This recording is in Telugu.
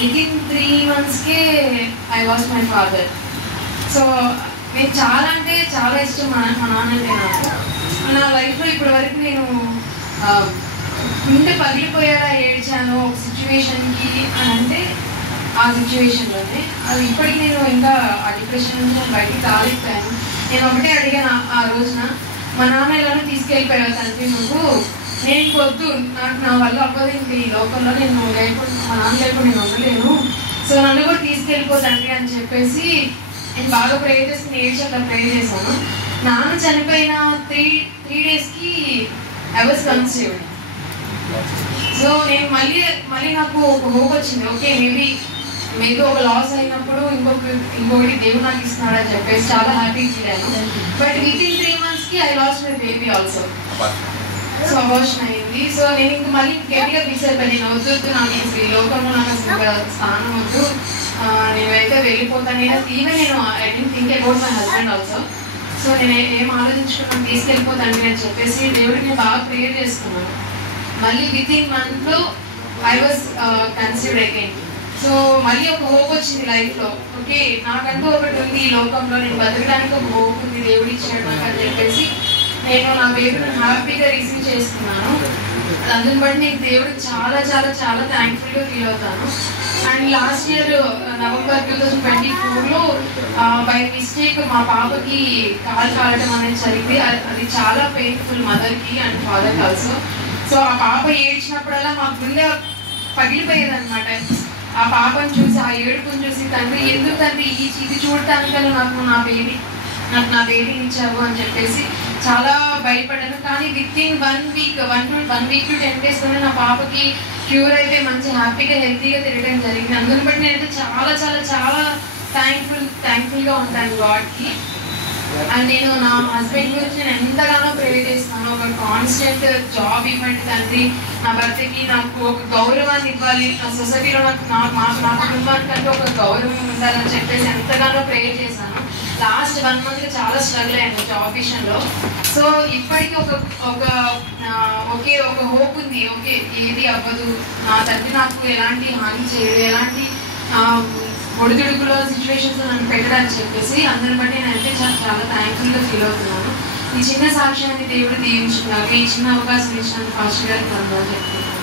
వితిన్ 3 monthsకే I lost my father. So నేను చాలా అంటే చాలా ఇష్టం మా నాన్న అంటే నాకు. నా లైఫ్లో ఇప్పటి వరకు నేను గుండె పగిలిపోయేలా ఏడ్చాను ఒక సిచ్యువేషన్కి అని అంటే ఆ సిచ్యువేషన్లోనే. అది ఇప్పటికి నేను ఇంకా ఆ డిప్రెషన్ నుంచి నేను బయటికి రాలేకపోయాను. నేను ఒకటే అడిగాను ఆ రోజున, మా నాన్న ఎలానో తీసుకెళ్ళిపోయావు తండ్రి నువ్వు, నేను వద్దు, నాకు నా వల్ల అవ్వదు ఇంక ఈ లోకంలో, నేను లేకుండా మా నాన్న లేకుండా నేను ఉండలేను, సో నన్ను కూడా తీసుకెళ్ళిపో తండ్రి అని చెప్పేసి నేను బాగా ప్రే చేసుకుని అట్లా ప్రే చేశాను. నాన్న చనిపోయిన 3 daysకి ఐ వాజ్ కన్సీవ్డ్. సో నేను మళ్ళీ నాకు ఒక హోప్ వచ్చింది, ఓకే మేబీ ఒక లాస్ అయినప్పుడు ఇంకొకటి దేవుడు నాకు ఇస్తున్నాడని చెప్పేసి చాలా హ్యాపీ ఫీల్ అయ్యాను. బట్ వితిన్ 3 monthsకి I lost my baby also. So abortion అయింది. సో నేను ఇంక మళ్ళీ గట్టిగా ఫిక్స్ అయిపోయాను, నేను వద్దు, నాకు ఈ లోకంలో నాకు అసలు స్థానం వద్దు, నేనైతే వెళ్ళిపోతాను. ఈవెన్ నేను I don't think about my husband also. So నేను ఏం ఆలోచించుకున్నాను, తీసుకెళ్ళిపోతాను అని చెప్పేసి దేవుడికి నేను బాగా ప్రేయర్ చేసుకున్నాను. మళ్ళీ వితిన్ మంత్లో I was conceived again. So మళ్ళీ ఒక హోప్ వచ్చింది లైఫ్లో, ఓకే నాకంటూ ఒకటి ఉంది ఈ లోకంలో, నేను బతకడానికి ఒక హోప్ ఉంది దేవుడు ఇచ్చాడు నాకు అని చెప్పేసి నేను నా బేబీని హ్యాపీగా రిసీవ్ చేసుకున్నాను. అందుని బట్టి నేను దేవుడికి చాలా చాలా చాలా థ్యాంక్ఫుల్గా ఫీల్ అవుతాను. అండ్ లాస్ట్ ఇయర్ November 2024లో బై మిస్టేక్ మా పాపకి కాలు కాలటం అనేది జరిగింది. అది చాలా పెయిన్ఫుల్ మదర్కి అండ్ ఫాదర్కి ఆల్సో. సో ఆ పాప ఏడ్చినప్పుడల్లా మా గుండె పగిలిపోయేది అనమాట. ఆ పాపను చూసి, ఆ ఏడుపుని చూసి, తండ్రి ఎందుకు తండ్రి ఇది చూడటానికన్నా నాకు నా బేబీని ఇచ్చావు అని చెప్పేసి చాలా భయపడ్డాను. కానీ వితిన్ 1 week to 10 daysలోనే నా పాపకి క్యూర్ అయితే మంచి హ్యాపీగా హెల్తీగా తిరగడం జరిగింది. అందుని బట్టి నేనైతే చాలా చాలా చాలా థ్యాంక్ఫుల్గా ఉంటాను గాడ్కి. అండ్ నేను నా హస్బెండ్ గురించి నేను ఎంతగానో ప్రే చేస్తాను, ఒక కాన్స్టెంట్ జాబ్ ఇవ్వండి తండ్రి, నా భర్తకి నాకు ఒక గౌరవాన్ని ఇవ్వాలి, నా సొసైటీలో నా కుటుంబానికంటే ఒక గౌరవం ఉండాలని చెప్పేసి ఎంతగానో ప్రే చేశాను. లాస్ట్ 1 month చాలా స్ట్రగుల్ అయ్యాను జాబ్ విషయంలో. సో ఇప్పటికీ ఒక హోప్ ఉంది, ఓకే ఏది అవ్వదు, నా తండ్రి నాకు ఎలాంటి హాని చేయడు, ఎలాంటి ఒడిదుడుకులో సిచ్యువేషన్స్లో నన్ను పెట్టడానికి చెప్పేసి అందరి బట్టి నేనైతే చాలా థ్యాంక్ఫుల్గా ఫీల్ అవుతున్నాను. ఈ చిన్న సాక్ష్యాన్ని దేవుడు దీవించుకున్నారు, ఈ చిన్న అవకాశం ఇచ్చినందుకు పాస్టర్ గారికి వందనాలు చెప్తున్నాను.